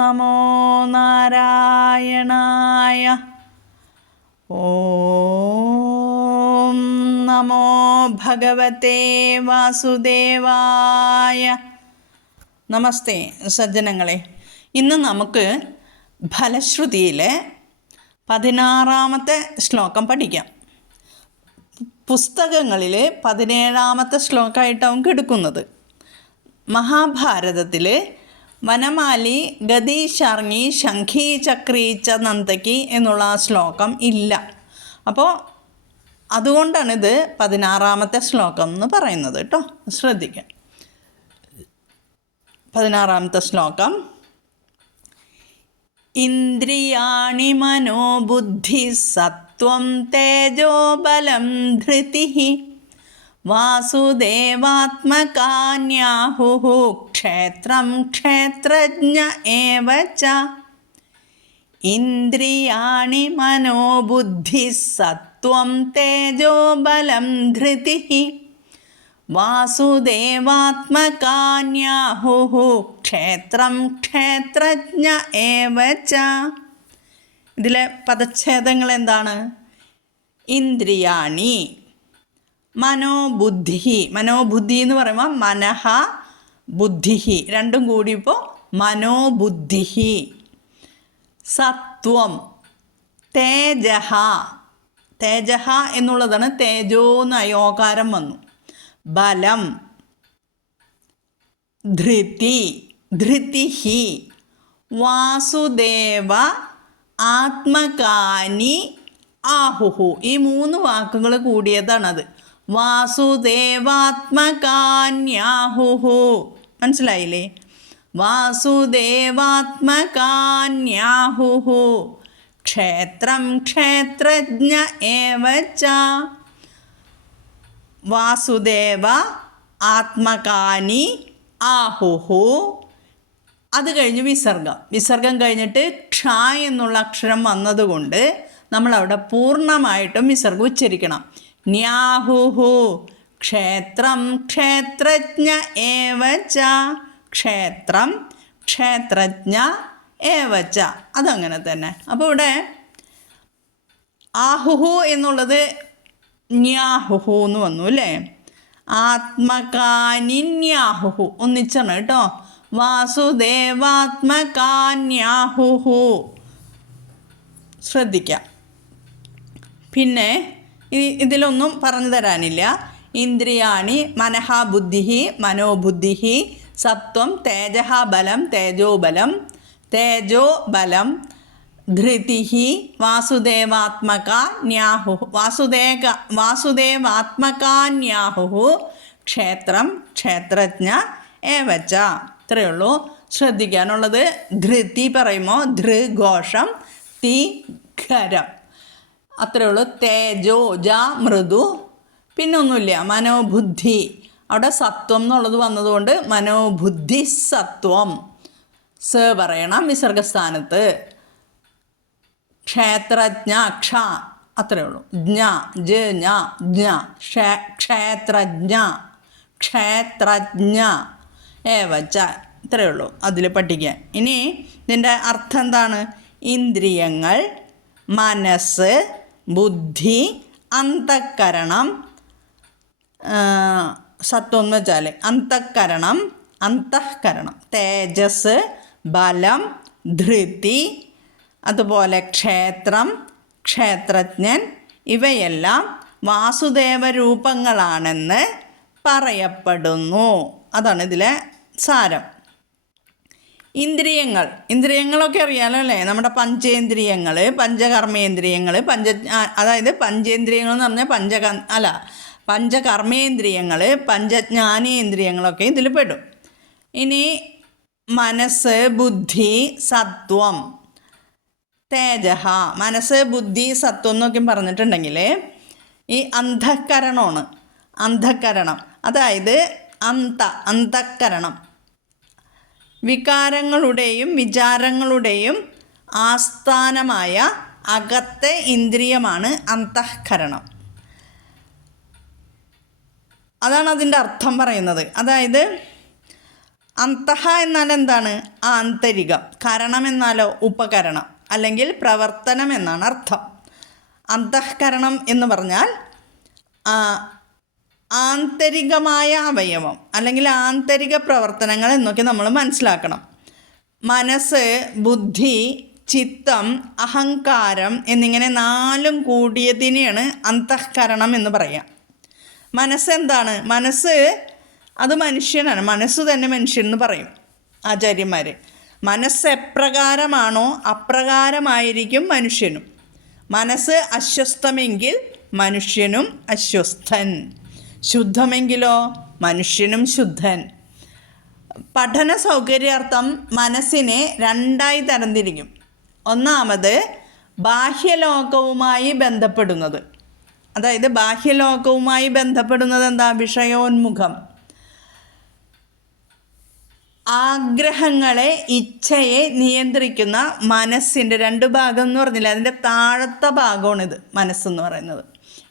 നമോ നാരായണായ. ഓം നമോ ഭഗവതേ വാസുദേവായ. നമസ്തേ സജ്ജനങ്ങളെ ഇന്ന് നമുക്ക് ഫലശ്രുതിയിലെ പതിനാറാമത്തെ ശ്ലോകം പഠിക്കാം. പുസ്തകങ്ങളിൽ പതിനേഴാമത്തെ ശ്ലോകമായിട്ടാവും എടുക്കുന്നത് മഹാഭാരതത്തിൽ വനമാലി ഗതീശർങ്ങി ശംഖി ചക്രീച്ച നന്തകി എന്നുള്ള ആ ശ്ലോകം ഇല്ല. അപ്പോൾ അതുകൊണ്ടാണിത് പതിനാറാമത്തെ ശ്ലോകം എന്ന് പറയുന്നത് കേട്ടോ. ശ്രദ്ധിക്കാം. പതിനാറാമത്തെ ശ്ലോകം. ഇന്ദ്രിയാണി മനോബുദ്ധി സത്വം തേജോബലം ധൃതി വാസുദേവാത്മകാന്യാഹുः ക്ഷേത്രം ക്ഷേത്രജ്ഞ ഏവ ച. ഇന്ദ്രിയാണി മനോബുദ്ധി സത്വം തേജോ ബലം ധൃതി. വാസുദേവാത്മകാന്യാഹുः ക്ഷേത്രം ക്ഷേത്രജ്ഞ ഏവ ച. ഇതിലെ പദച്ഛേദങ്ങൾ എന്താണ് ഇന്ദ്രിയാണി മനോബുദ്ധി മനോബുദ്ധി എന്ന് പറയുമ്പോൾ മനഃ ബുദ്ധിഹി. രണ്ടും കൂടി ഇപ്പോൾ മനോബുദ്ധിഹി. സത്വം. തേജഹ. തേജഹ എന്നുള്ളതാണ് തേജോ എന്ന അയോകാരം വന്നു. ബലം. ധൃതി. ധൃതിഹി. വാസുദേവ. ആത്മകാനി. ആഹുഹു. ഈ മൂന്ന് വാക്കുകൾ കൂടിയതാണത്. വാസുദേവാത്മകാന്യാഹുഹു. മനസ്സിലായില്ലേ? വാസുദേവാത്മകാന്യാഹു ക്ഷേത്രം ക്ഷേത്രജ്ഞ വാസുദേവ ആത്മകാനി ആഹുഹു. അത് കഴിഞ്ഞ് വിസർഗം. വിസർഗം കഴിഞ്ഞിട്ട് ക്ഷ എന്നുള്ള അക്ഷരം വന്നതുകൊണ്ട് നമ്മളവിടെ പൂർണമായിട്ടും വിസർഗം ഉച്ചരിക്കണം. ന്യാഹുഹു. ക്ഷേത്രം ക്ഷേത്രജ്ഞ ഏവ ച. ക്ഷേത്രം ക്ഷേത്രജ്ഞ ഏവ ച. അതങ്ങനെ തന്നെ. അപ്പോൾ ഇവിടെ ആഹുഹു എന്നുള്ളത് ന്യാഹുഹു എന്ന് വന്നു അല്ലേ? ആത്മകാനിന്യാഹുഹു ഒന്നിച്ചാണ് കേട്ടോ. വാസുദേവാത്മകാന്യാഹുഹു. ശ്രദ്ധിക്കാം. പിന്നെ ഇതിലൊന്നും പറഞ്ഞു തരാനില്ല. ഇന്ദ്രിയാണി മനഃ ബുദ്ധിഹി മനോബുദ്ധിഹി സത്വം തേജഹ ബലം തേജോബലം ധൃതിഹി ബലം ധൃതി വാസുദേവാത്മക ന്യാഹു വാസുദേക വാസുദേവാത്മകാന്യാഹു ക്ഷേത്രം ക്ഷേത്രജ്ഞ ഏവച്ച. ഇത്രയേ ഉള്ളൂ ശ്രദ്ധിക്കാനുള്ളത് ധൃതി പറയുമ്പോൾ ധൃഘോഷം തി ഖരം. അത്രയേ ഉള്ളൂ. തേജോ ജ മൃദു. പിന്നെ ഒന്നുമില്ല മനോബുദ്ധി. അവിടെ സത്വം എന്നുള്ളത് വന്നതുകൊണ്ട് മനോബുദ്ധി സത്വം. സ പറയണം വിസർഗസ്ഥാനത്ത് ക്ഷേത്രജ്ഞ ക്ഷ. അത്രേ ഉള്ളൂ. ജ്ഞ ജ ജ്ഞ ജ്ഞ. ക്ഷേ- ക്ഷേത്രജ്ഞ. ക്ഷേത്രജ്ഞ. ഏവച്ച ഇത്രയേ ഉള്ളൂ അതിൽ പഠിക്കാൻ. ഇനി ഇതിന്റെ അർത്ഥം എന്താണ്? ഇന്ദ്രിയങ്ങൾ മനസ്സ് ബുദ്ധി അന്തഃക്കരണം സത്വം എന്ന് വെച്ചാൽ അന്തഃക്കരണം അന്തഃക്കരണം തേജസ് ബലം ധൃതി അതുപോലെ ക്ഷേത്രം ക്ഷേത്രജ്ഞൻ ഇവയെല്ലാം വാസുദേവ രൂപങ്ങളാണെന്ന് പറയപ്പെടുന്നു. അതാണ് ഇതിലെ സാരം. ഇന്ദ്രിയങ്ങൾ. ഇന്ദ്രിയങ്ങളൊക്കെ അറിയാലോ അല്ലേ? നമ്മുടെ പഞ്ചേന്ദ്രിയങ്ങൾ പഞ്ചകർമ്മേന്ദ്രിയങ്ങൾ പഞ്ച അതായത് പഞ്ചേന്ദ്രിയങ്ങൾ എന്ന് പറഞ്ഞാൽ പഞ്ചക അല്ല പഞ്ചകർമ്മേന്ദ്രിയങ്ങൾ പഞ്ചജ്ഞാനേന്ദ്രിയങ്ങളൊക്കെ ഇതിൽ പെടും. ഇനി മനസ്സ് ബുദ്ധി സത്വം തേജഹ മനസ്സ് ബുദ്ധി സത്വം എന്നൊക്കെ പറഞ്ഞിട്ടുണ്ടെങ്കിൽ ഈ അന്ധക്കരണമാണ് അന്ധക്കരണം അതായത് അന്ത അന്ധക്കരണം വികാരങ്ങളുടെയും വിചാരങ്ങളുടെയും ആസ്ഥാനമായ അകത്തെ ഇന്ദ്രിയമാണ് അന്തഃകരണം അതാണ് അതിന്റെ അർത്ഥം പറയുന്നത്. അതായത് അന്തഹ എന്നാൽ എന്താണ്? ആന്തരികം. കരണം എന്നാലോ ഉപകരണം. അല്ലെങ്കിൽ പ്രവർത്തനം എന്നാണ് അർത്ഥം. അന്തഃകരണം എന്ന് പറഞ്ഞാൽ ആന്തരികമായ അവയവം അല്ലെങ്കിൽ ആന്തരിക പ്രവർത്തനങ്ങൾ എന്നൊക്കെ നമ്മൾ മനസ്സിലാക്കണം. മനസ്സ് ബുദ്ധി ചിത്തം അഹങ്കാരം എന്നിങ്ങനെ നാലും കൂടിയതിനെയാണ് അന്തഃകരണം എന്ന് പറയാം. മനസ്സെന്താണ് മനസ്സ് അത് മനുഷ്യനാണ്. മനസ്സ് തന്നെ മനുഷ്യൻ എന്ന് പറയും ആചാര്യന്മാർ മനസ്സ് എപ്രകാരമാണോ അപ്രകാരമായിരിക്കും മനുഷ്യനും. മനസ്സ് അസ്വസ്ഥമെങ്കിൽ മനുഷ്യനും അസ്വസ്ഥൻ. ശുദ്ധമെങ്കിലോ? മനുഷ്യനും ശുദ്ധൻ. പഠന സൗകര്യാർത്ഥം മനസ്സിനെ രണ്ടായി തരംതിരിക്കും. ഒന്നാമത് ബാഹ്യലോകവുമായി ബന്ധപ്പെടുന്നത്. അതായത് ബാഹ്യലോകവുമായി ബന്ധപ്പെടുന്നത് എന്താ? വിഷയോന്മുഖം. ആഗ്രഹങ്ങളെ ഇച്ഛയെ നിയന്ത്രിക്കുന്ന മനസ്സിന്റെ രണ്ട് ഭാഗം എന്ന് പറഞ്ഞില്ല? അതിന്റെ താഴത്തെ ഭാഗമാണിത് മനസ്സെന്ന് പറയുന്നത്.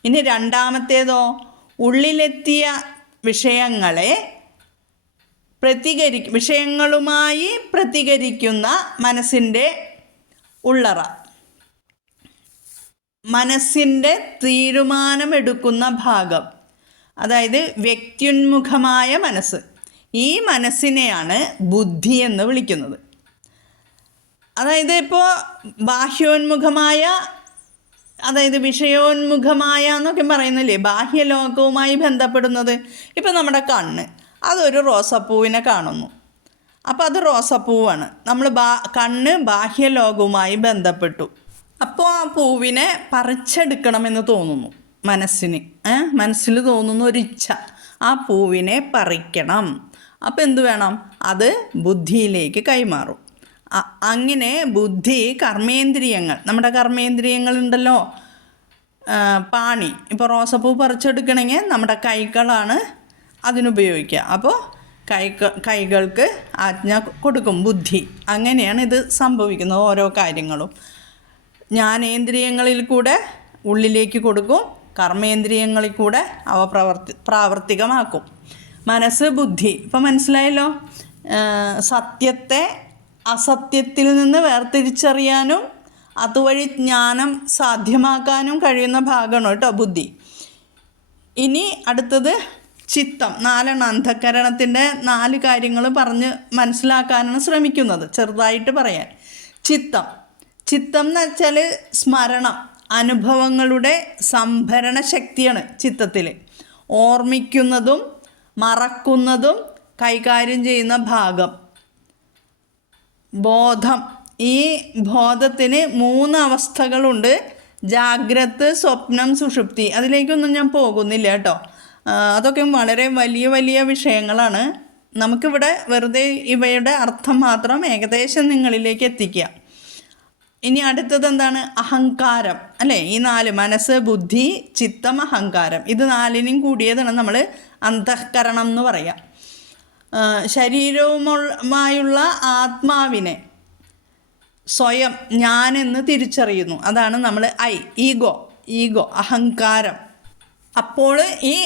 ഇനി രണ്ടാമത്തേതോ? ഉള്ളിലെത്തിയ വിഷയങ്ങളെ പ്രതികരി വിഷയങ്ങളുമായി പ്രതികരിക്കുന്ന മനസ്സിന്റെ ഉള്ളറ. മനസ്സിന്റെ തീരുമാനമെടുക്കുന്ന ഭാഗം. അതായത് വ്യക്തിയുന്മുഖമായ മനസ്സ്. ഈ മനസ്സിനെയാണ് ബുദ്ധി എന്ന് വിളിക്കുന്നത്. അതായത് ഇപ്പോൾ ബാഹ്യോന്മുഖമായ അതായത് വിഷയോന്മുഖമായ എന്നൊക്കെ പറയുന്നില്ലേ? ബാഹ്യലോകവുമായി ബന്ധപ്പെടുന്നത് ഇപ്പം നമ്മുടെ കണ്ണ്. അതൊരു റോസപ്പൂവിനെ കാണുന്നു. അപ്പോൾ അത് റോസപ്പൂവാണ്. നമ്മൾ ബാ കണ്ണ് ബാഹ്യലോകവുമായി ബന്ധപ്പെട്ടു. അപ്പോൾ ആ പൂവിനെ പറിച്ചെടുക്കണമെന്ന് തോന്നുന്നു മനസ്സിന്. മനസ്സിൽ തോന്നുന്ന ഒരു ഇച്ഛ. ആ പൂവിനെ പറിക്കണം. അപ്പോൾ എന്ത് വേണം? അത് ബുദ്ധിയിലേക്ക് കൈമാറും. അങ്ങനെ ബുദ്ധി കർമ്മേന്ദ്രിയങ്ങൾ നമ്മുടെ കർമ്മേന്ദ്രിയങ്ങളുണ്ടല്ലോ. പാണി ഇപ്പോൾ റോസപ്പൂ പറിച്ചെടുക്കണമെങ്കിൽ നമ്മുടെ കൈകളാണ് അതിനുപയോഗിക്കുക. അപ്പോൾ കൈ കൈകൾക്ക് ആജ്ഞ കൊടുക്കും ബുദ്ധി. അങ്ങനെയാണ് ഇത് സംഭവിക്കുന്നത് ഓരോ കാര്യങ്ങളും. ജ്ഞാനേന്ദ്രിയങ്ങളിൽ കൂടെ ഉള്ളിലേക്ക് കൊടുക്കും കർമ്മേന്ദ്രിയങ്ങളിൽ കൂടെ അവ പ്രവർത്തി പ്രാവർത്തികമാക്കും. മനസ്സ് ബുദ്ധി. ഇപ്പം മനസ്സിലായല്ലോ? സത്യത്തെ അസത്യത്തിൽ നിന്ന് വേർതിരിച്ചറിയാനും അതുവഴി ജ്ഞാനം സാധ്യമാക്കാനും കഴിയുന്ന ഭാഗമാണ് കേട്ടോ ബുദ്ധി. ഇനി അടുത്തത് ചിത്തം നാലെണ്ണ അന്ധകരണത്തിന്റെ നാല് കാര്യങ്ങൾ പറഞ്ഞ് മനസ്സിലാക്കാനാണ് ശ്രമിക്കുന്നത് ചെറുതായിട്ട് പറയാൻ. ചിത്തം ചിത്തം എന്ന് വെച്ചാൽ സ്മരണം അനുഭവങ്ങളുടെ സംഭരണ ശക്തിയാണ് ചിത്തത്തിൽ. ഓർമ്മിക്കുന്നതും മറക്കുന്നതും കൈകാര്യം ചെയ്യുന്ന ഭാഗം. ബോധം. ഈ ബോധത്തിന് മൂന്ന് അവസ്ഥകളുണ്ട്. ജാഗ്രത് സ്വപ്നം സുഷുപ്തി. അതിലേക്കൊന്നും ഞാൻ പോകുന്നില്ല കേട്ടോ. അതൊക്കെ വളരെ വലിയ വലിയ വിഷയങ്ങളാണ്. നമുക്കിവിടെ വെറുതെ ഇവയുടെ അർത്ഥം മാത്രം ഏകദേശം നിങ്ങളിലേക്ക് എത്തിക്കുക. ഇനി അടുത്തത് എന്താണ്? അഹങ്കാരം. അല്ലേ? ഈ നാല് മനസ്സ് ബുദ്ധി ചിത്തം അഹങ്കാരം. ഇത് നാലിനും കൂടിയതാണ് നമ്മൾ അന്തഃകരണം എന്ന് പറയാം. ശരീരവുമായുള്ള ആത്മാവിനെ സ്വയം ഞാനെന്ന് തിരിച്ചറിയുന്നു. അതാണ് നമ്മൾ ഐ ഈഗോ ഈഗോ അഹങ്കാരം. അപ്പോൾ ഈ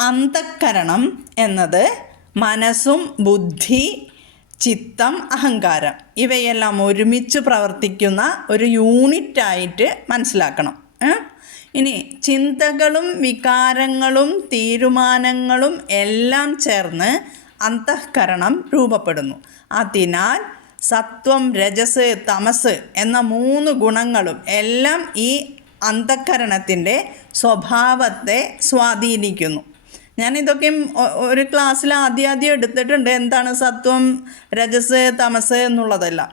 അന്തക്കരണം എന്നത് മനസ്സും ബുദ്ധി ചിത്തം അഹങ്കാരം ഇവയെല്ലാം ഒരുമിച്ച് പ്രവർത്തിക്കുന്ന ഒരു യൂണിറ്റായിട്ട് മനസ്സിലാക്കണം. ഇനി ചിന്തകളും വികാരങ്ങളും തീരുമാനങ്ങളും എല്ലാം ചേർന്ന് അന്തഃകരണം രൂപപ്പെടുന്നു. അതിനാൽ സത്വം രജസ് തമസ് എന്ന മൂന്ന് ഗുണങ്ങളും എല്ലാം ഈ അന്തഃകരണത്തിന്റെ സ്വഭാവത്തെ സ്വാധീനിക്കുന്നു. ഞാനിതൊക്കെ ഒ- ഒരു ക്ലാസ്സിൽ ആദ്യം ആദ്യം എടുത്തിട്ടുണ്ട് എന്താണ് സത്വം രജസ് തമസ് എന്നുള്ളതെല്ലാം.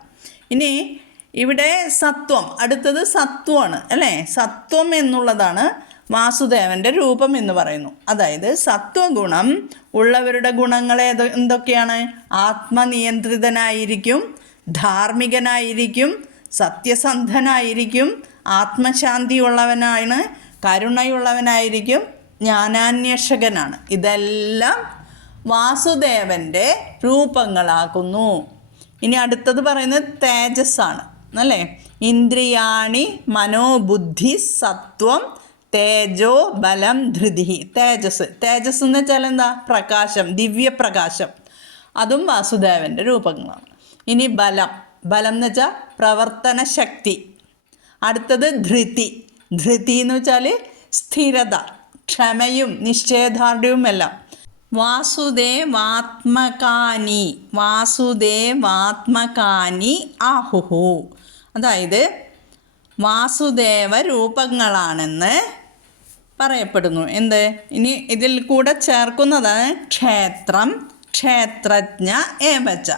ഇനി ഇവിടെ സത്വം അടുത്തത് സത്വമാണ് അല്ലേ? സത്വം എന്നുള്ളതാണ് വാസുദേവന്റെ രൂപം എന്ന് പറയുന്നു. അതായത് സത്വഗുണം ഉള്ളവരുടെ ഗുണങ്ങൾ എന്തൊക്കെയാണ്? ആത്മനിയന്ത്രിതനായിരിക്കും ധാർമ്മികനായിരിക്കും സത്യസന്ധനായിരിക്കും ആത്മശാന്തി ഉള്ളവനാണ് കരുണയുള്ളവനായിരിക്കും ജ്ഞാനാന്വേഷകനാണ്. ഇതെല്ലാം വാസുദേവന്റെ രൂപങ്ങളാകുന്നു ഇനി അടുത്തത് പറയുന്നത് തേജസ്സാണ്. അല്ലേ? ഇന്ദ്രിയാണി മനോബുദ്ധി സത്വം തേജോ ബലം ധൃതി. തേജസ്. തേജസ് എന്ന് വെച്ചാൽ എന്താ? പ്രകാശം. ദിവ്യപ്രകാശം. അതും വാസുദേവന്റെ രൂപങ്ങളാണ്. ഇനി ബലം. ബലം എന്ന് വെച്ചാൽ പ്രവർത്തന ശക്തി അടുത്തത് ധൃതി. ധൃതി എന്ന് വെച്ചാൽ സ്ഥിരത ക്ഷമയും നിശ്ചയദാർഢ്യവും എല്ലാം. വാസുദേവാത്മകാനി. വാസുദേവാത്മകാനി ആഹുഹു. അതായത് വാസുദേവ രൂപങ്ങളാണെന്ന് പറയപ്പെടുന്നു. എന്ത്? ഇനി ഇതിൽ കൂടെ ചേർക്കുന്നതാണ് ക്ഷേത്രം ക്ഷേത്രജ്ഞ ഏവച്ച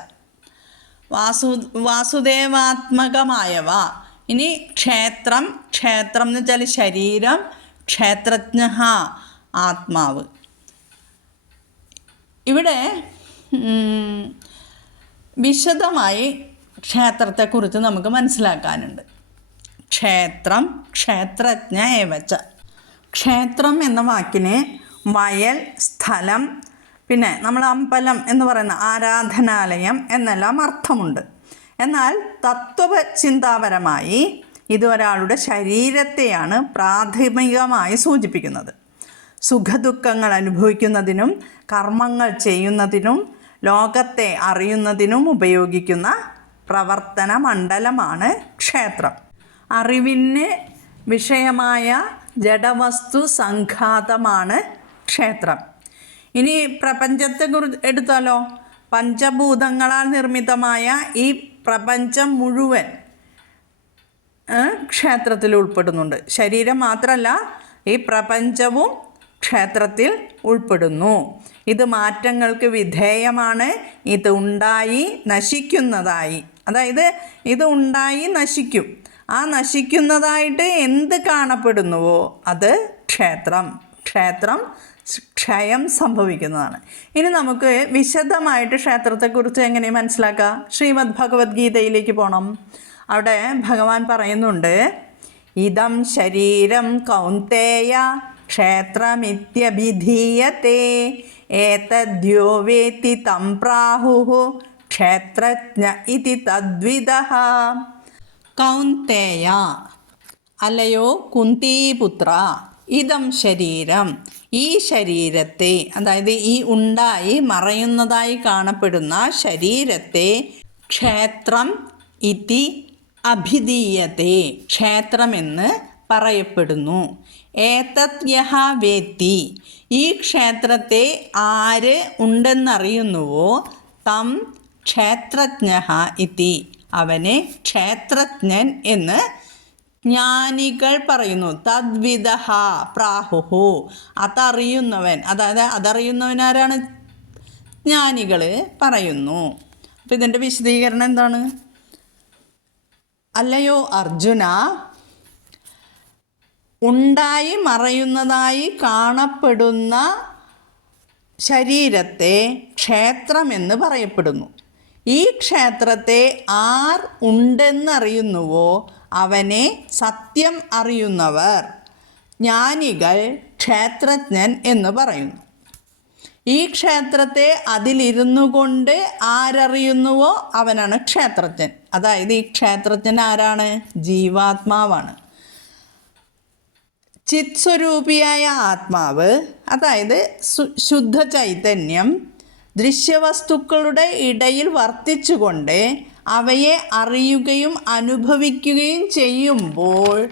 വാസു വാസുദേവാത്മകമായവ. ഇനി ക്ഷേത്രം ക്ഷേത്രം എന്ന് വെച്ചാൽ ശരീരം ക്ഷേത്രജ്ഞ ആത്മാവ്. ഇവിടെ വിശദമായി ക്ഷേത്രത്തെക്കുറിച്ച് നമുക്ക് മനസ്സിലാക്കാനുണ്ട്. ക്ഷേത്രം ക്ഷേത്രജ്ഞ ഏവച്ച ക്ഷേത്രം എന്ന വാക്കിന് വയൽ സ്ഥലം പിന്നെ നമ്മൾ അമ്പലം എന്ന് പറയുന്ന ആരാധനാലയം എന്നെല്ലാം അർത്ഥമുണ്ട്. എന്നാൽ തത്വ ചിന്താപരമായി ഇത് ഒരാളുടെ ശരീരത്തെയാണ് പ്രാഥമികമായി സൂചിപ്പിക്കുന്നത്. സുഖദുഃഖങ്ങൾ അനുഭവിക്കുന്നതിനും കർമ്മങ്ങൾ ചെയ്യുന്നതിനും ലോകത്തെ അറിയുന്നതിനും ഉപയോഗിക്കുന്ന പ്രവർത്തന മണ്ഡലമാണ് ക്ഷേത്രം. അറിവിന് വിഷയമായ ജഡവസ്തു സംഘാതമാണ് ക്ഷേത്രം. ഇനി പ്രപഞ്ചത്തെ കുറിച്ച് എടുത്താലോ? പഞ്ചഭൂതങ്ങളാൽ നിർമ്മിതമായ ഈ പ്രപഞ്ചം മുഴുവൻ ക്ഷേത്രത്തിൽ ഉൾപ്പെടുന്നുണ്ട്. ശരീരം മാത്രമല്ല ഈ പ്രപഞ്ചവും ക്ഷേത്രത്തിൽ ഉൾപ്പെടുന്നു. ഇത് മാറ്റങ്ങൾക്ക് വിധേയമാണ്. ഇത് ഉണ്ടായി നശിക്കുന്നതായി. അതായത് ഇത് ഉണ്ടായി നശിക്കും. ആ നശിക്കുന്നതായിട്ട് എന്ത് കാണപ്പെടുന്നുവോ അത് ക്ഷേത്രം. ക്ഷേത്രം ക്ഷയം സംഭവിക്കുന്നതാണ്. ഇനി നമുക്ക് വിശദമായിട്ട് ക്ഷേത്രത്തെക്കുറിച്ച് എങ്ങനെ മനസ്സിലാക്കാം? ശ്രീമദ് ഭഗവത്ഗീതയിലേക്ക് പോകണം അവിടെ ഭഗവാൻ പറയുന്നുണ്ട് ഇതം ശരീരം കൗന്തേയ ക്ഷേത്രമിത്യഭിധീയത്തെ ഏതദ്യോ വേത്തി തം പ്രാഹു ക്ഷേത്രജ്ഞ ഇതി തദ്വിദഃ കൗന്തേയ. അല്ലയോ കുന്തിപുത്ര. ഇതം ശരീരം. ഈ ശരീരത്തെ അതായത് ഈ ഉണ്ടായി മറയുന്നതായി കാണപ്പെടുന്ന ശരീരത്തെ ക്ഷേത്രം ഇതി അഭിധീയത്തെ ക്ഷേത്രമെന്ന് പറയപ്പെടുന്നു. ഏതത്യഹ വേത്തി ഈ ക്ഷേത്രത്തെ ആര് ഉണ്ടെന്നറിയുന്നുവോ? തം ക്ഷേത്രജ്ഞ ഇതി. അവനെ ക്ഷേത്രജ്ഞൻ എന്ന് ജ്ഞാനികൾ പറയുന്നു. തദ്വിധ പ്രാഹുഹു. അതറിയുന്നവൻ അതായത് അതറിയുന്നവനാരാണ് ജ്ഞാനികൾ പറയുന്നു. അപ്പം ഇതിന്റെ വിശദീകരണം എന്താണ്? അല്ലയോ അർജുന ഉണ്ടായി മറയുന്നതായി കാണപ്പെടുന്ന ശരീരത്തെ ക്ഷേത്രമെന്ന് പറയപ്പെടുന്നു. ഈ ക്ഷേത്രത്തെ ആർ ഉണ്ടെന്നറിയുന്നുവോ? അവനെ സത്യം അറിയുന്നവർ. ജ്ഞാനികൾ ക്ഷേത്രജ്ഞൻ എന്ന് പറയുന്നു. ഈ ക്ഷേത്രത്തെ അതിലിരുന്നു കൊണ്ട് ആരറിയുന്നുവോ? അവനാണ് ക്ഷേത്രജ്ഞൻ. അതായത് ഈ ക്ഷേത്രജ്ഞൻ ആരാണ്? ജീവാത്മാവാണ്. ചിത്സ്വരൂപിയായ ആത്മാവ് അതായത് ശുദ്ധ ചൈതന്യം ദൃശ്യവസ്തുക്കളുടെ ഇടയിൽ വർത്തിച്ചുകൊണ്ട് അവയെ അറിയുകയും അനുഭവിക്കുകയും ചെയ്യുമ്പോൾ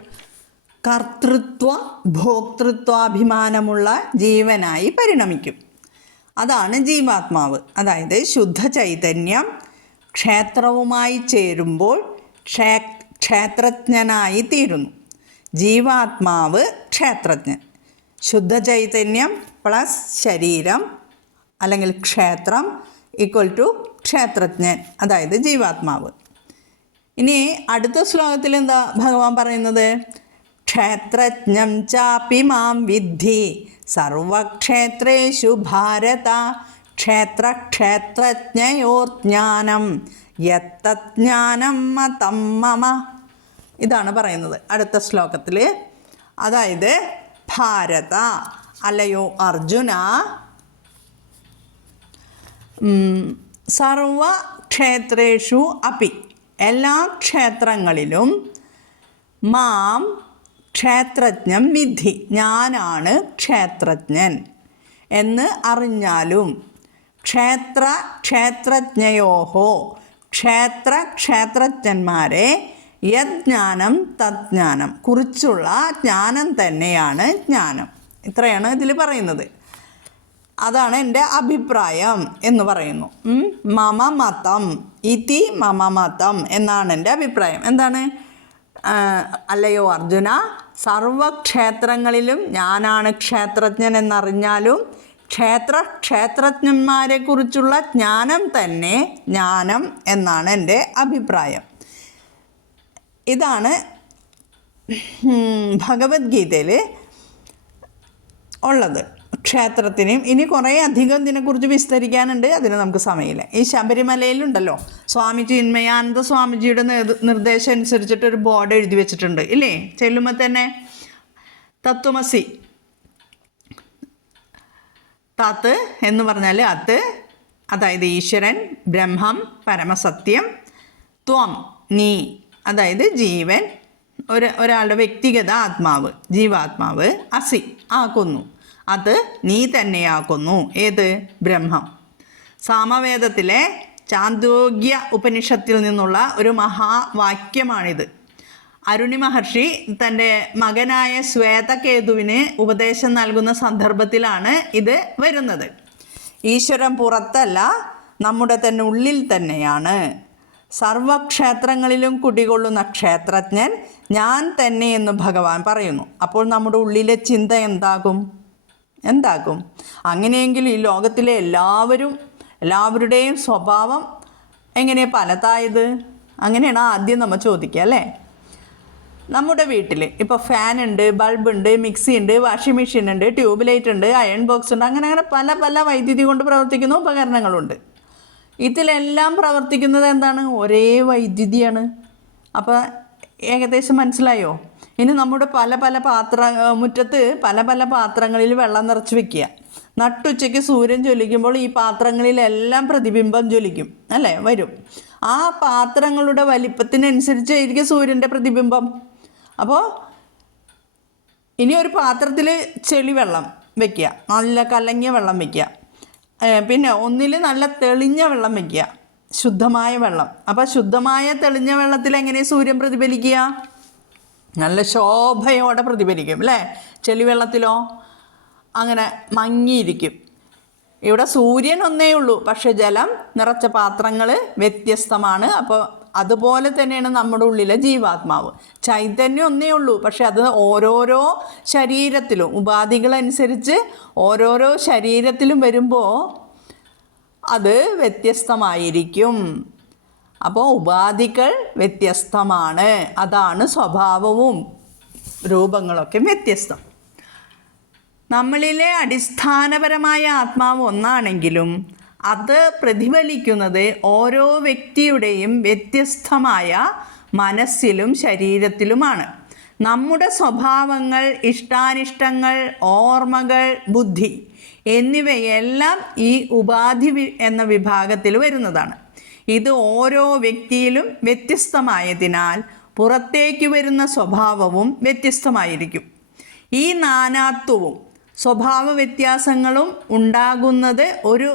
കർത്തൃത്വ ഭോക്തൃത്വാഭിമാനമുള്ള ജീവനായി പരിണമിക്കും. അതാണ് ജീവാത്മാവ്. അതായത് ശുദ്ധ ചൈതന്യം ക്ഷേത്രവുമായി ചേരുമ്പോൾ ക്ഷേ ക്ഷേത്രജ്ഞനായി തീരുന്നു. ജീവാത്മാവ് ക്ഷേത്രജ്ഞൻ. ശുദ്ധ ചൈതന്യം പ്ലസ് ശരീരം അല്ലെങ്കിൽ ക്ഷേത്രം ഈക്വൽ ടു ക്ഷേത്രജ്ഞൻ അതായത് ജീവാത്മാവ്. ഇനി അടുത്ത ശ്ലോകത്തിൽ എന്താ ഭഗവാൻ പറയുന്നത്? ക്ഷേത്രജ്ഞം ചാപി മാം വിദ്ധി സർവക്ഷേത്രേഷു ഭാരത ക്ഷേത്രക്ഷേത്രജ്ഞയോർ ജ്ഞാനം യത്തജ്ഞാനം മതം മമ. ഇതാണ് പറയുന്നത് അടുത്ത ശ്ലോകത്തിൽ അതായത് ഭാരത അല്ലയോ അർജുന ഉം, സർവക്ഷേത്രേഷു അപ്പി. എല്ലാ ക്ഷേത്രങ്ങളിലും മാം ക്ഷേത്രജ്ഞം വിധി. ഞാനാണ് ക്ഷേത്രജ്ഞൻ എന്ന് അറിഞ്ഞാലും ക്ഷേത്ര ക്ഷേത്രജ്ഞയോഹോ ക്ഷേത്ര ക്ഷേത്രജ്ഞന്മാരെ യജ്ഞാനം തജ്ഞാനം കുറിച്ചുള്ള ജ്ഞാനം തന്നെയാണ് ജ്ഞാനം. ഇത്രയാണ് ഇതിൽ പറയുന്നത്. അതാണ് എന്റെ അഭിപ്രായം എന്ന് പറയുന്നു. മമ മതം ഇതി മമ മതം എന്നാണ് എന്റെ അഭിപ്രായം. എന്താണ്? അല്ലയോ അർജുന? സർവക്ഷേത്രങ്ങളിലും ഞാനാണ് ക്ഷേത്രജ്ഞൻ എന്നറിഞ്ഞാലും ക്ഷേത്ര ക്ഷേത്രജ്ഞന്മാരെ കുറിച്ചുള്ള ജ്ഞാനം തന്നെ ജ്ഞാനം എന്നാണ് എന്റെ അഭിപ്രായം. ഇതാണ് ഭഗവത്ഗീതയിൽ ഉള്ളത്. ക്ഷേത്രത്തിനെയും ഇനി കുറേ അധികം ഇതിനെക്കുറിച്ച് വിസ്തരിക്കാനുണ്ട്. അതിന് നമുക്ക് സമയമില്ല. ഈ ശബരിമലയിലുണ്ടല്ലോ. സ്വാമി ചിന്മയാനന്ദ സ്വാമിജിയുടെ നിർദ്ദേശം അനുസരിച്ചിട്ട് ഒരു ബോർഡ് എഴുതി വെച്ചിട്ടുണ്ട്. ഇല്ലേ? ചെല്ലുമ്പോൾ തന്നെ തത്വമസി. തത്ത് എന്ന് പറഞ്ഞാൽ അത് അതായത് ഈശ്വരൻ ബ്രഹ്മം പരമസത്യം ത്വം നീ അതായത് ജീവൻ ഒരു ഒരാളുടെ വ്യക്തിഗത ആത്മാവ് ജീവാത്മാവ് അസി ആക്കുന്നു അത് നീ തന്നെയാക്കുന്നു. ഏത്? ബ്രഹ്മം. സാമവേദത്തിലെ ചാന്തോഗ്യ ഉപനിഷത്തിൽ നിന്നുള്ള ഒരു മഹാവാക്യമാണിത്. അരുണി മഹർഷി തന്റെ മകനായ ശ്വേതകേതുവിന് ഉപദേശം നൽകുന്ന സന്ദർഭത്തിലാണ് ഇത് വരുന്നത്. ഈശ്വരൻ പുറത്തല്ല നമ്മുടെ തന്നെ ഉള്ളിൽ തന്നെയാണ്. സർവക്ഷേത്രങ്ങളിലും കുടികൊള്ളുന്ന ക്ഷേത്രജ്ഞൻ ഞാൻ തന്നെ എന്ന് ഭഗവാൻ പറയുന്നു. അപ്പോൾ നമ്മുടെ ഉള്ളിലെ ചിന്ത എന്താകും? എന്താകും? അങ്ങനെയെങ്കിൽ ഈ ലോകത്തിലെ എല്ലാവരും എല്ലാവരുടെയും സ്വഭാവം എങ്ങനെ പലതായത്? അങ്ങനെയാണ് ആദ്യം നമ്മൾ ചോദിക്കുക അല്ലേ? നമ്മുടെ വീട്ടിൽ ഇപ്പോൾ ഫാൻ ഉണ്ട് ബൾബ് ഉണ്ട് മിക്സി ഉണ്ട് വാഷിംഗ് മെഷീൻ ഉണ്ട് ട്യൂബ് ലൈറ്റ് ഉണ്ട് അയൺ ബോക്സ് ഉണ്ട് അങ്ങനെ അങ്ങനെ പല പല വൈദ്യുതി കൊണ്ട് പ്രവർത്തിക്കുന്ന ഉപകരണങ്ങളുണ്ട്. ഇതിലെല്ലാം പ്രവർത്തിക്കുന്നത് എന്താണ്? ഒരേ വൈദ്യുതിയാണ്. അപ്പോൾ ഏകദേശം മനസ്സിലായോ? ഇനി നമ്മുടെ പല പല പാത്ര മുറ്റത്ത് പല പല പാത്രങ്ങളിൽ വെള്ളം നിറച്ച് വെക്കുക. നട്ടുച്ചയ്ക്ക് സൂര്യൻ ജ്വലിക്കുമ്പോൾ ഈ പാത്രങ്ങളിലെല്ലാം പ്രതിബിംബം ജ്വലിക്കും അല്ലേ? വരും. ആ പാത്രങ്ങളുടെ വലിപ്പത്തിനനുസരിച്ചായിരിക്കും സൂര്യന്റെ പ്രതിബിംബം. അപ്പോൾ ഇനി ഒരു പാത്രത്തിൽ ചെളി വെള്ളം വെക്കുക നല്ല കലങ്ങിയ വെള്ളം വെക്കുക. പിന്നെ ഒന്നിൽ നല്ല തെളിഞ്ഞ വെള്ളം വെക്കുക ശുദ്ധമായ വെള്ളം. അപ്പോൾ ശുദ്ധമായ തെളിഞ്ഞ വെള്ളത്തിൽ എങ്ങനെ സൂര്യൻ പ്രതിഫലിക്കുക? നല്ല ശോഭയോടെ പ്രതിഫലിക്കും അല്ലേ? ചെളിവെള്ളത്തിലോ? അങ്ങനെ മങ്ങിയിരിക്കും. ഇവിടെ സൂര്യൻ ഒന്നേ ഉള്ളൂ പക്ഷെ ജലം നിറച്ച പാത്രങ്ങൾ വ്യത്യസ്തമാണ്. അപ്പോൾ അതുപോലെ തന്നെയാണ് നമ്മുടെ ഉള്ളിലെ ജീവാത്മാവ്. ചൈതന്യം ഒന്നേ ഉള്ളൂ പക്ഷെ അത് ഓരോരോ ശരീരത്തിലും ഉപാധികളനുസരിച്ച് ഓരോരോ ശരീരത്തിലും വരുമ്പോൾ അത് വ്യത്യസ്തമായിരിക്കും. അപ്പോൾ ഉപാധികൾ വ്യത്യസ്തമാണ്. അതാണ് സ്വഭാവവും രൂപങ്ങളൊക്കെ വ്യത്യസ്തം. നമ്മളിലെ അടിസ്ഥാനപരമായ ആത്മാവ് ഒന്നാണെങ്കിലും അത് പ്രതിഫലിക്കുന്നത് ഓരോ വ്യക്തിയുടെയും വ്യത്യസ്തമായ മനസ്സിലും ശരീരത്തിലുമാണ്. നമ്മുടെ സ്വഭാവങ്ങൾ ഇഷ്ടാനിഷ്ടങ്ങൾ ഓർമ്മകൾ ബുദ്ധി എന്നിവയെല്ലാം ഈ ഉപാധി എന്ന വിഭാഗത്തിൽ വരുന്നതാണ്. ഇത് ഓരോ വ്യക്തിയിലും വ്യത്യസ്തമായതിനാൽ പുറത്തേക്ക് വരുന്ന സ്വഭാവവും വ്യത്യസ്തമായിരിക്കും. ഈ നാനാത്വവും സ്വഭാവ വ്യത്യാസങ്ങളും ഉണ്ടാകുന്നത് ഒരു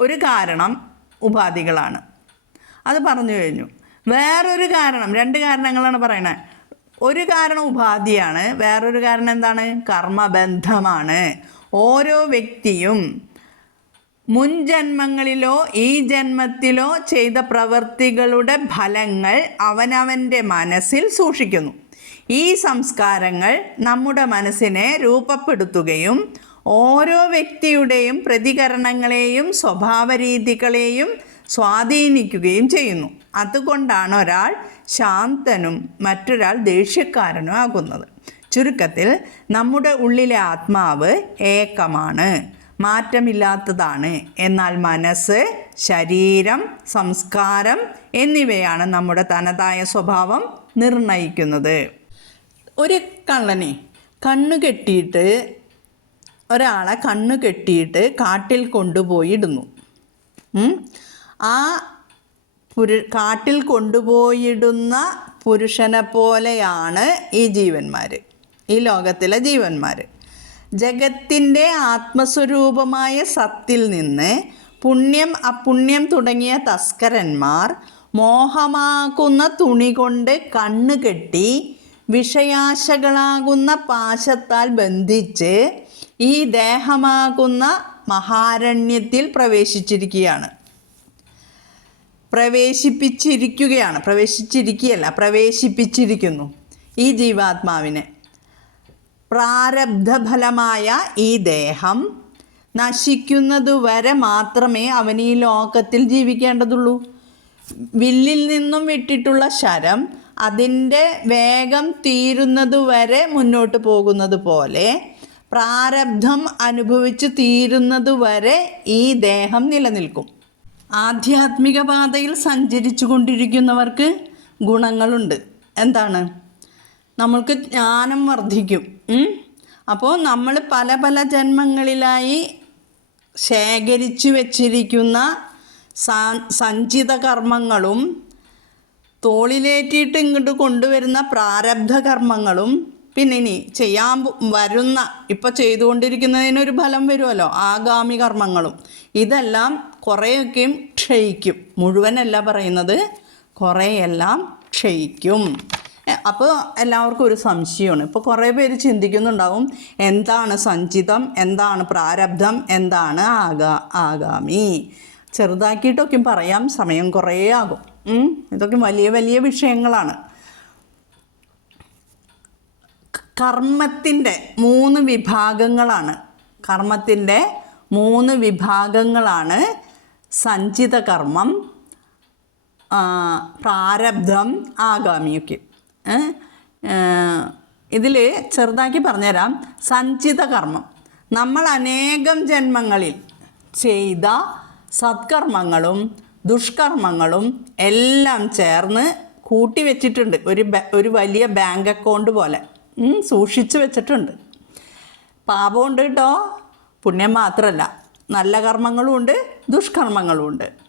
ഒരു കാരണം ഉപാധികളാണ്. അത് പറഞ്ഞു കഴിഞ്ഞു. വേറൊരു കാരണം രണ്ട് കാരണങ്ങളാണ് പറയണത് ഒരു കാരണം ഉപാധിയാണ് വേറൊരു കാരണം എന്താണ്? കർമ്മബന്ധമാണ്. ഓരോ വ്യക്തിയും മുൻ ജന്മങ്ങളിലോ ഈ ജന്മത്തിലോ ചെയ്ത പ്രവൃത്തികളുടെ ഫലങ്ങൾ അവനവന്റെ മനസ്സിൽ സൂക്ഷിക്കുന്നു. ഈ സംസ്കാരങ്ങൾ നമ്മുടെ മനസ്സിനെ രൂപപ്പെടുത്തുകയും ഓരോ വ്യക്തിയുടെയും പ്രതികരണങ്ങളെയും സ്വഭാവരീതികളെയും സ്വാധീനിക്കുകയും ചെയ്യുന്നു. അതുകൊണ്ടാണ് ഒരാൾ ശാന്തനും മറ്റൊരാൾ ദേഷ്യക്കാരനും ആകുന്നത്. ചുരുക്കത്തിൽ നമ്മുടെ ഉള്ളിലെ ആത്മാവ് ഏകമാണ്. മാറ്റമില്ലാത്തതാണ്. എന്നാൽ മനസ്സ് ശരീരം സംസ്കാരം എന്നിവയാണ് നമ്മുടെ തനതായ സ്വഭാവം നിർണയിക്കുന്നത് ഒരു കള്ളനെ കണ്ണു കെട്ടിയിട്ട് ഒരാളെ കണ്ണു കെട്ടിയിട്ട് കാട്ടിൽ കൊണ്ടുപോയി ഇടുന്നു ആ പുരു കാട്ടിൽ കൊണ്ടുപോയിടുന്ന പുരുഷനെ പോലെയാണ് ഈ ജീവന്മാർ ഈ ലോകത്തിലെ ജീവന്മാർ ജഗത്തിന്റെ ആത്മസ്വരൂപമായ സത്തിൽ നിന്ന് പുണ്യം അപുണ്യം തുടങ്ങിയ തസ്കരന്മാർ മോഹമാക്കുന്ന തുണി കൊണ്ട് കണ്ണുകെട്ടി വിഷയാശകളാകുന്ന പാശത്താൽ ബന്ധിച്ച് ഈ ദേഹമാകുന്ന മഹാരണ്യത്തിൽ പ്രവേശിച്ചിരിക്കുകയാണ്. പ്രവേശിപ്പിച്ചിരിക്കുകയാണ്. പ്രവേശിച്ചിരിക്കുകയല്ല പ്രവേശിപ്പിച്ചിരിക്കുന്നു ഈ ജീവാത്മാവിനെ. പ്രാരബ്ധഫലമായ ഈ ദേഹം നശിക്കുന്നതുവരെ മാത്രമേ അവൻ ഈ ലോകത്തിൽ ജീവിക്കേണ്ടതുള്ളൂ. വില്ലിൽ നിന്നും വിട്ടിട്ടുള്ള ശരം അതിന്റെ വേഗം തീരുന്നതുവരെ മുന്നോട്ട് പോകുന്നത് പോലെ പ്രാരബ്ധം അനുഭവിച്ച് തീരുന്നതുവരെ ഈ ദേഹം നിലനിൽക്കും. ആധ്യാത്മിക പാതയിൽ സഞ്ചരിച്ചു കൊണ്ടിരിക്കുന്നവർക്ക് ഗുണങ്ങളുണ്ട്. എന്താണ്? നമ്മൾക്ക് ജ്ഞാനം വർദ്ധിക്കും. അപ്പോൾ നമ്മൾ പല പല ജന്മങ്ങളിലായി ശേഖരിച്ചു വച്ചിരിക്കുന്ന സഞ്ചിത കർമ്മങ്ങളും തോളിലേറ്റിയിട്ട് ഇങ്ങോട്ട് കൊണ്ടുവരുന്ന പ്രാരബ്ധ കർമ്മങ്ങളും പിന്നെ ഇനി ചെയ്യാൻ വരുന്ന ഇപ്പോൾ ചെയ്തുകൊണ്ടിരിക്കുന്നതിനൊരു ഫലം വരുമല്ലോ ആഗാമി കർമ്മങ്ങളും. ഇതെല്ലാം കുറേയൊക്കെയും ക്ഷയിക്കും. മുഴുവനല്ല പറയുന്നത് കുറേയെല്ലാം ക്ഷയിക്കും. അപ്പോൾ എല്ലാവർക്കും ഒരു സംശയമാണ്. ഇപ്പോൾ കുറേ പേര് ചിന്തിക്കുന്നുണ്ടാവും എന്താണ് സഞ്ചിതം എന്താണ് പ്രാരബ്ധം എന്താണ് ആകാ ആഗാമി. ചെറുതാക്കിയിട്ടൊക്കെ പറയാം സമയം കുറേ ആകും. ഇതൊക്കെ വലിയ വലിയ വിഷയങ്ങളാണ്. കർമ്മത്തിന്റെ മൂന്ന് വിഭാഗങ്ങളാണ്. കർമ്മത്തിന്റെ മൂന്ന് വിഭാഗങ്ങളാണ് സഞ്ചിത കർമ്മം പ്രാരബ്ധം ആഗാമിയൊക്കെ. ഇതിൽ ചെറുതാക്കി പറഞ്ഞുതരാം. സഞ്ചിത കർമ്മം. നമ്മൾ അനേകം ജന്മങ്ങളിൽ ചെയ്ത സത്കർമ്മങ്ങളും ദുഷ്കർമ്മങ്ങളും എല്ലാം ചേർന്ന് കൂട്ടി വെച്ചിട്ടുണ്ട്. ഒരു ഒരു വലിയ ബാങ്ക് അക്കൗണ്ട് പോലെ. സൂക്ഷിച്ചു വെച്ചിട്ടുണ്ട്. പാപമുണ്ട് കേട്ടോ. പുണ്യം മാത്രമല്ല നല്ല കർമ്മങ്ങളും ഉണ്ട് ദുഷ്കർമ്മങ്ങളും ഉണ്ട്.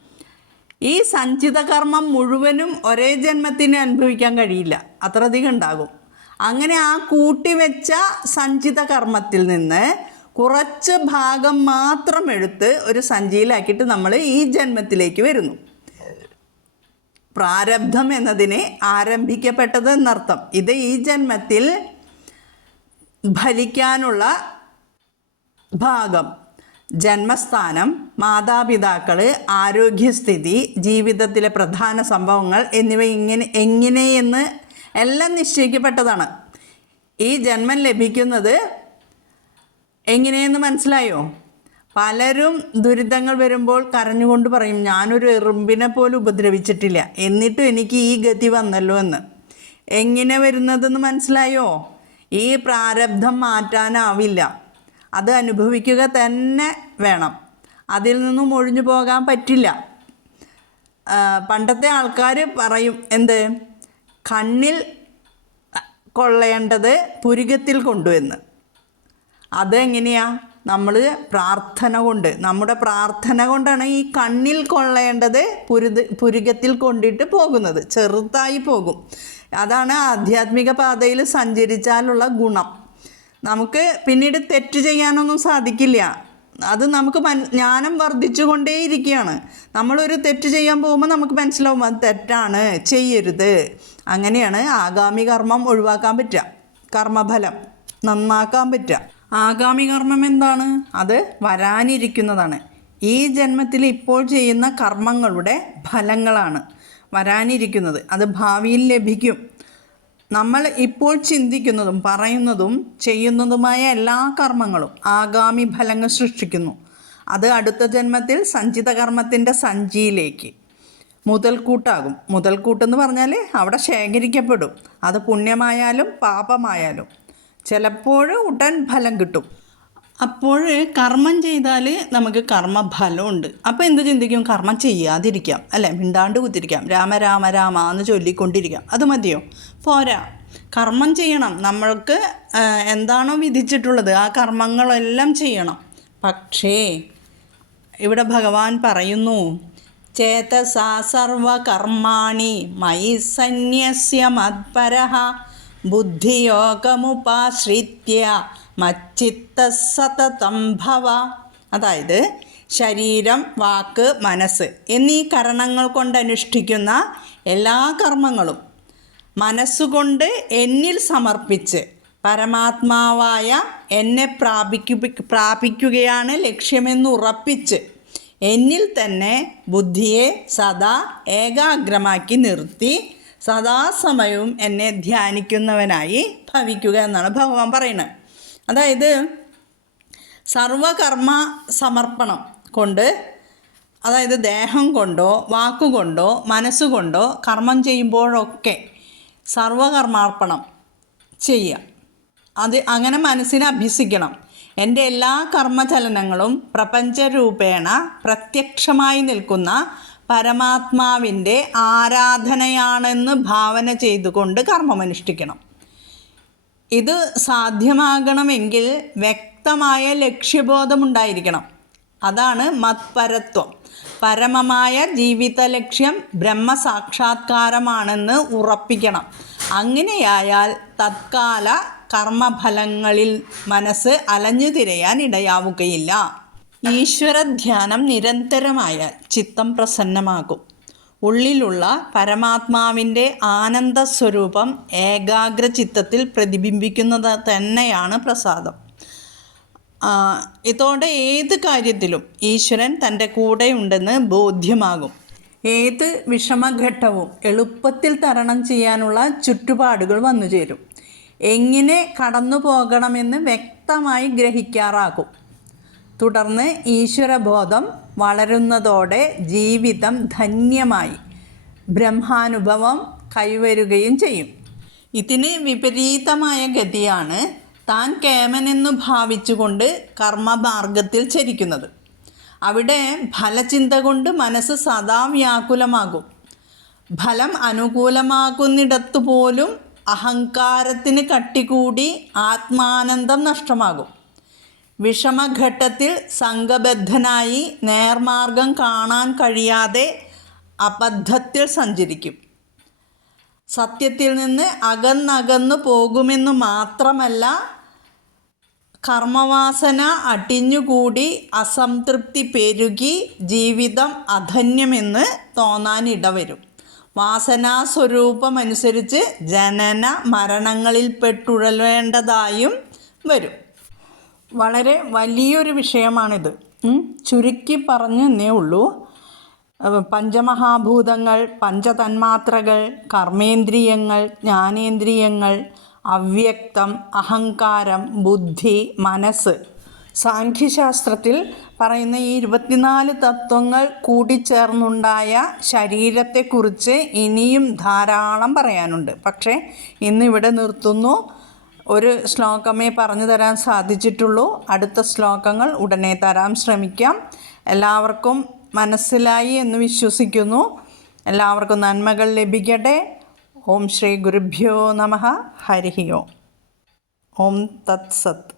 ഈ സഞ്ചിത കർമ്മം മുഴുവനും ഒരേ ജന്മത്തിന് അനുഭവിക്കാൻ കഴിയില്ല. അത്രയധികം ഉണ്ടാകും. അങ്ങനെ ആ കൂട്ടിവെച്ച സഞ്ചിത കർമ്മത്തിൽ നിന്ന് കുറച്ച് ഭാഗം മാത്രം എടുത്ത് ഒരു സഞ്ചിയിലാക്കിയിട്ട് നമ്മൾ ഈ ജന്മത്തിലേക്ക് വരുന്നു. പ്രാരബ്ധം എന്നതിനെ ആരംഭിക്കപ്പെട്ടത് എന്നർത്ഥം. ഇത് ഈ ജന്മത്തിൽ ഫലിക്കാനുള്ള ഭാഗം. ജന്മസ്ഥാനം മാതാപിതാക്കൾ ആരോഗ്യസ്ഥിതി ജീവിതത്തിലെ പ്രധാന സംഭവങ്ങൾ എന്നിവ ഇങ്ങനെ എങ്ങനെയെന്ന് എല്ലാം നിശ്ചയിക്കപ്പെട്ടതാണ്. ഈ ജന്മം ലഭിക്കുന്നത് എങ്ങനെയെന്ന് മനസ്സിലായോ? പലരും ദുരിതങ്ങൾ വരുമ്പോൾ കരഞ്ഞുകൊണ്ട് പറയും ഞാനൊരു എറുമ്പിനെ പോലും ഉപദ്രവിച്ചിട്ടില്ല. എന്നിട്ടും എനിക്ക് ഈ ഗതി വന്നല്ലോ എന്ന്. എങ്ങനെ വരുന്നതെന്ന് മനസ്സിലായോ? ഈ പ്രാരബ്ധം മാറ്റാനാവില്ല. അത് അനുഭവിക്കുക തന്നെ വേണം. അതിൽ നിന്നും ഒഴിഞ്ഞു പോകാൻ പറ്റില്ല. പണ്ടത്തെ ആൾക്കാർ പറയും എന്ത്? കണ്ണിൽ കൊള്ളേണ്ടത് പുരുകത്തിൽ കൊണ്ടുവന്ന് അതെങ്ങനെയാണ് നമ്മൾ പ്രാർത്ഥന കൊണ്ട്. നമ്മുടെ പ്രാർത്ഥന കൊണ്ടാണ് ഈ കണ്ണിൽ കൊള്ളേണ്ടത് പുരുത് പുരുകത്തിൽ കൊണ്ടിട്ട് പോകുന്നത്. ചെറുതായി പോകും. അതാണ് ആധ്യാത്മിക പാതയിൽ സഞ്ചരിച്ചാലുള്ള ഗുണം. നമുക്ക് പിന്നീട് തെറ്റ് ചെയ്യാനൊന്നും സാധിക്കില്ല. അത് നമുക്ക് മൻ ജ്ഞാനം വർദ്ധിച്ചു കൊണ്ടേയിരിക്കുകയാണ് നമ്മളൊരു തെറ്റ് ചെയ്യാൻ പോകുമ്പോൾ നമുക്ക് മനസ്സിലാവും അത് തെറ്റാണ് ചെയ്യരുത്. അങ്ങനെയാണ് ആഗാമി കർമ്മം ഒഴിവാക്കാൻ പറ്റുക. കർമ്മഫലം നന്നാക്കാൻ പറ്റുക. ആഗാമി കർമ്മം എന്താണ്? അത് വരാനിരിക്കുന്നതാണ്. ഈ ജന്മത്തിൽ ഇപ്പോൾ ചെയ്യുന്ന കർമ്മങ്ങളുടെ ഫലങ്ങളാണ് വരാനിരിക്കുന്നത്. അത് ഭാവിയിൽ ലഭിക്കും. നമ്മൾ ഇപ്പോൾ ചിന്തിക്കുന്നതും പറയുന്നതും ചെയ്യുന്നതുമായ എല്ലാ കർമ്മങ്ങളും ആഗാമി ഫലങ്ങൾ സൃഷ്ടിക്കുന്നു. അത് അടുത്ത ജന്മത്തിൽ സഞ്ചിത കർമ്മത്തിന്റെ സഞ്ചിയിലേക്ക് മുതൽക്കൂട്ടാകും. മുതൽക്കൂട്ടെന്ന് പറഞ്ഞാൽ അവിടെ ശേഖരിക്കപ്പെടും. അത് പുണ്യമായാലും പാപമായാലും. ചിലപ്പോൾ ഉടൻ ഫലം കിട്ടും. അപ്പോൾ കർമ്മം ചെയ്താൽ നമുക്ക് കർമ്മഫലമുണ്ട്. അപ്പോൾ എന്ത് ചിന്തിക്കും? കർമ്മം ചെയ്യാതിരിക്കാം. അല്ലേ? മിണ്ടാണ്ട് കുത്തിരിക്കാം. രാമ രാമ രാമ എന്ന് ചൊല്ലിക്കൊണ്ടിരിക്കാം. അത് മതിയോ? പോരാ. കർമ്മം ചെയ്യണം. നമ്മൾക്ക് എന്താണോ വിധിച്ചിട്ടുള്ളത്. ആ കർമ്മങ്ങളെല്ലാം ചെയ്യണം. പക്ഷേ ഇവിടെ ഭഗവാൻ പറയുന്നു ചേതസാ സർവകർമാണി മയി സന്യസ്യ മത്പര ബുദ്ധിയോഗമുപാശ്രിത്യ മച്ചിത്ത സതതം ഭവ. അതായത് ശരീരം വാക്ക് മനസ്സ് എന്നീ കരണങ്ങൾ കൊണ്ട് അനുഷ്ഠിക്കുന്ന എല്ലാ കർമ്മങ്ങളും മനസ്സുകൊണ്ട് എന്നിൽ സമർപ്പിച്ച് പരമാത്മാവായ എന്നെ പ്രാപിക്കു പ്രാപിക്കുകയാണ് ലക്ഷ്യമെന്ന് ഉറപ്പിച്ച് എന്നിൽ തന്നെ ബുദ്ധിയെ സദാ ഏകാഗ്രമാക്കി നിർത്തി സദാസമയവും എന്നെ ധ്യാനിക്കുന്നവനായി ഭവിക്കുക എന്നാണ് ഭഗവാൻ പറയുന്നത്. അതായത് സർവകർമ്മ സമർപ്പണം കൊണ്ട് അതായത് ദേഹം കൊണ്ടോ വാക്കുകൊണ്ടോ മനസ്സുകൊണ്ടോ കർമ്മം ചെയ്യുമ്പോഴൊക്കെ സർവകർമാർപ്പണം ചെയ്യുക. അത് അങ്ങനെ മനസ്സിനെ അഭ്യസിക്കണം. എന്റെ എല്ലാ കർമ്മചലനങ്ങളും പ്രപഞ്ചരൂപേണ പ്രത്യക്ഷമായി നിൽക്കുന്ന പരമാത്മാവിന്റെ ആരാധനയാണെന്ന് ഭാവന ചെയ്തുകൊണ്ട് കർമ്മമനുഷ്ഠിക്കണം. ഇത് സാധ്യമാകണമെങ്കിൽ വ്യക്തമായ ലക്ഷ്യബോധമുണ്ടായിരിക്കണം. അതാണ് മത്പരത്വം. പരമമായ ജീവിത ലക്ഷ്യം ബ്രഹ്മസാക്ഷാത്കാരമാണെന്ന് ഉറപ്പിക്കണം. അങ്ങനെയായാൽ തത്കാല കർമ്മഫലങ്ങളിൽ മനസ്സ് അലഞ്ഞു തിരയാൻ ഇടയാവുകയില്ല. ഈശ്വരധ്യാനം നിരന്തരമായാൽ ചിത്തം പ്രസന്നമാകും. ഉള്ളിലുള്ള പരമാത്മാവിന്റെ ആനന്ദ സ്വരൂപം ഏകാഗ്ര ചിത്തത്തിൽ പ്രതിബിംബിക്കുന്നത് തന്നെയാണ് പ്രസാദം. ഇതോടെ ഏത് കാര്യത്തിലും ഈശ്വരൻ തന്റെ കൂടെയുണ്ടെന്ന് ബോധ്യമാകും. ഏത് വിഷമഘട്ടവും എളുപ്പത്തിൽ തരണം ചെയ്യാനുള്ള ചുറ്റുപാടുകൾ വന്നു ചേരും എങ്ങനെ കടന്നു പോകണമെന്ന് വ്യക്തമായി ഗ്രഹിക്കാറാകും. തുടർന്ന് ഈശ്വരബോധം വളരുന്നതോടെ ജീവിതം ധന്യമായി. ബ്രഹ്മാനുഭവം കൈവരുകയും ചെയ്യും. ഇതിന് വിപരീതമായ ഗതിയാണ് താൻ കേമനെന്നു ഭാവിച്ചുകൊണ്ട് കർമ്മമാർഗത്തിൽ ചരിക്കുന്നത്. അവിടെ ഫലചിന്ത കൊണ്ട് മനസ്സ് സദാ വ്യാകുലമാകും. ഫലം അനുകൂലമാകുന്നിടത്തുപോലും അഹങ്കാരത്തിന് കട്ടികൂടി ആത്മാനന്ദം നഷ്ടമാകും. വിഷമഘട്ടത്തിൽ സംഘബദ്ധനായി നേർമാർഗം കാണാൻ കഴിയാതെ അബദ്ധത്തിൽ സഞ്ചരിക്കും. സത്യത്തിൽ നിന്ന് അകന്നകന്നു പോകുമെന്ന് മാത്രമല്ല കർമ്മവാസന അടിഞ്ഞുകൂടി അസംതൃപ്തി പെരുകി ജീവിതം അധന്യമെന്ന് തോന്നാനിടവരും. വാസനാസ്വരൂപമനുസരിച്ച് ജനന മരണങ്ങളിൽ മരണങ്ങളിൽപ്പെട്ടുഴലേണ്ടതായും വരും. വളരെ വലിയൊരു വിഷയമാണിത്. ചുരുക്കി പറഞ്ഞു എന്നേ ഉള്ളൂ പഞ്ചമഹാഭൂതങ്ങൾ പഞ്ചതന്മാത്രകൾ കർമ്മേന്ദ്രിയങ്ങൾ ജ്ഞാനേന്ദ്രിയങ്ങൾ അവ്യക്തം അഹങ്കാരം ബുദ്ധി മനസ്സ്. സാഖ്യശാസ്ത്രത്തിൽ പറയുന്ന ഈ ഇരുപത്തിനാല് തത്വങ്ങൾ കൂടിച്ചേർന്നുണ്ടായ ശരീരത്തെക്കുറിച്ച് ഇനിയും ധാരാളം പറയാനുണ്ട്. പക്ഷേ ഇന്നിവിടെ നിർത്തുന്നു. ഒരു ശ്ലോകമേ പറഞ്ഞു തരാൻ സാധിച്ചിട്ടുള്ളൂ. അടുത്ത ശ്ലോകങ്ങൾ ഉടനെ തരാൻ ശ്രമിക്കാം. എല്ലാവർക്കും മനസ്സിലായി എന്ന് വിശ്വസിക്കുന്നു. എല്ലാവർക്കും നന്മകൾ ലഭിക്കട്ടെ. ഓം ശ്രീ ഗുരുഭ്യോ നമ. ഹരി ഓം. ഓം തത് സത്ത്